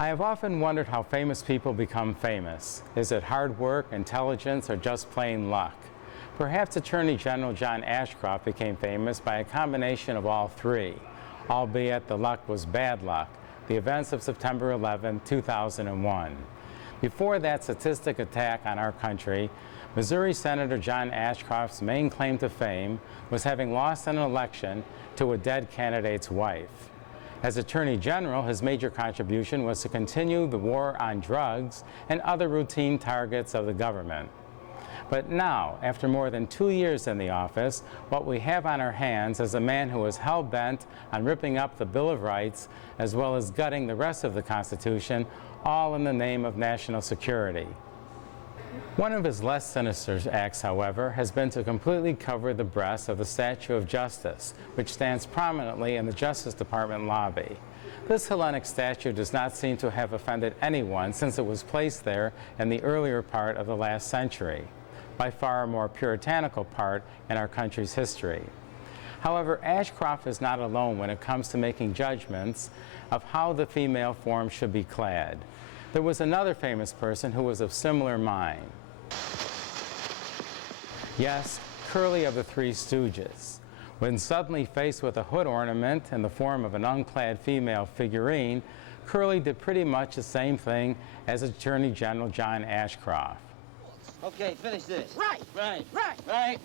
I have often wondered how famous people become famous. Is it hard work, intelligence, or just plain luck? Perhaps Attorney General John Ashcroft became famous by a combination of all three, albeit the luck was bad luck, the events of September 11, 2001. Before that statistic attack on our country, Missouri Senator John Ashcroft's main claim to fame was having lost an election to a dead candidate's wife. As Attorney General, his major contribution was to continue the war on drugs and other routine targets of the government. But now, after more than 2 years in the office, what we have on our hands is a man who is hell-bent on ripping up the Bill of Rights as well as gutting the rest of the Constitution, all in the name of national security. One of his less sinister acts, however, has been to completely cover the breast of the Statue of Justice, which stands prominently in the Justice Department lobby. This Hellenic statue does not seem to have offended anyone since it was placed there in the earlier part of the last century, by far a more puritanical part in our country's history. However, Ashcroft is not alone when it comes to making judgments of how the female form should be clad. There was another famous person who was of similar mind. Yes, Curly of the Three Stooges. When suddenly faced with a hood ornament in the form of an unclad female figurine, Curly did pretty much the same thing as Attorney General John Ashcroft. Okay, finish this. Right. Right. Right. Right.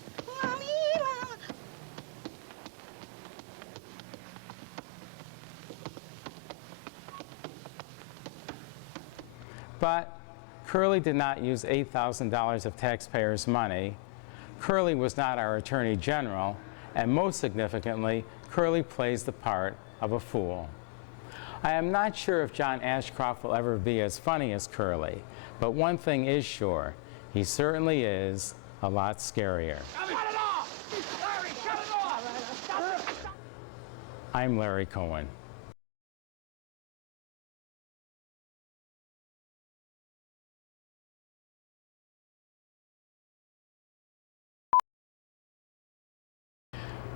But Curly did not use $8,000 of taxpayers' money. Curly was not our Attorney General, and most significantly, Curly plays the part of a fool. I am not sure if John Ashcroft will ever be as funny as Curly, but one thing is sure, he certainly is a lot scarier. Cut it off! Larry, cut it off! Stop it! I'm Larry Cohen.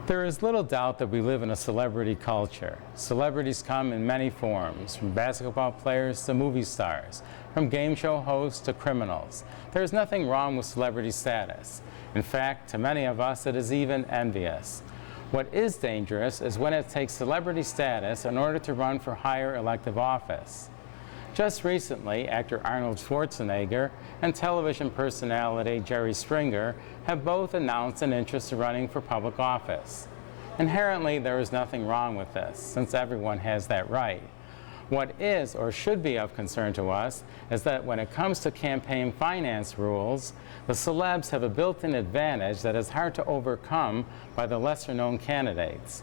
There is little doubt that we live in a celebrity culture. Celebrities come in many forms, from basketball players to movie stars, from game show hosts to criminals. There is nothing wrong with celebrity status. In fact, to many of us, it is even envious. What is dangerous is when it takes celebrity status in order to run for higher elective office. Just recently, actor Arnold Schwarzenegger and television personality Jerry Springer have both announced an interest in running for public office. Inherently, there is nothing wrong with this, since everyone has that right. What is or should be of concern to us is that when it comes to campaign finance rules, the celebs have a built-in advantage that is hard to overcome by the lesser-known candidates.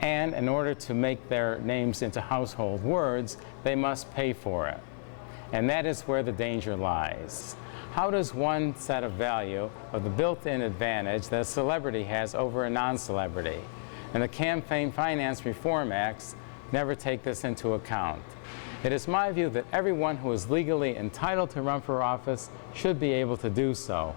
And in order to make their names into household words, they must pay for it. And that is where the danger lies. How does one set a value of the built-in advantage that a celebrity has over a non-celebrity? And the Campaign Finance Reform Acts never take this into account. It is my view that everyone who is legally entitled to run for office should be able to do so.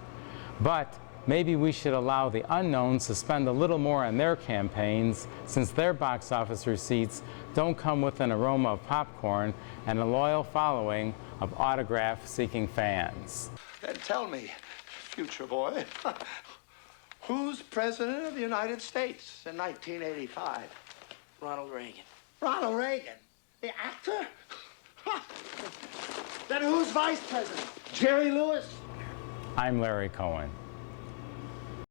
But maybe we should allow the unknowns to spend a little more on their campaigns, since their box office receipts don't come with an aroma of popcorn and a loyal following of autograph-seeking fans. And tell me, future boy, who's President of the United States in 1985? Ronald Reagan. Ronald Reagan, the actor? Then who's Vice President? Jerry Lewis? I'm Larry Cohen.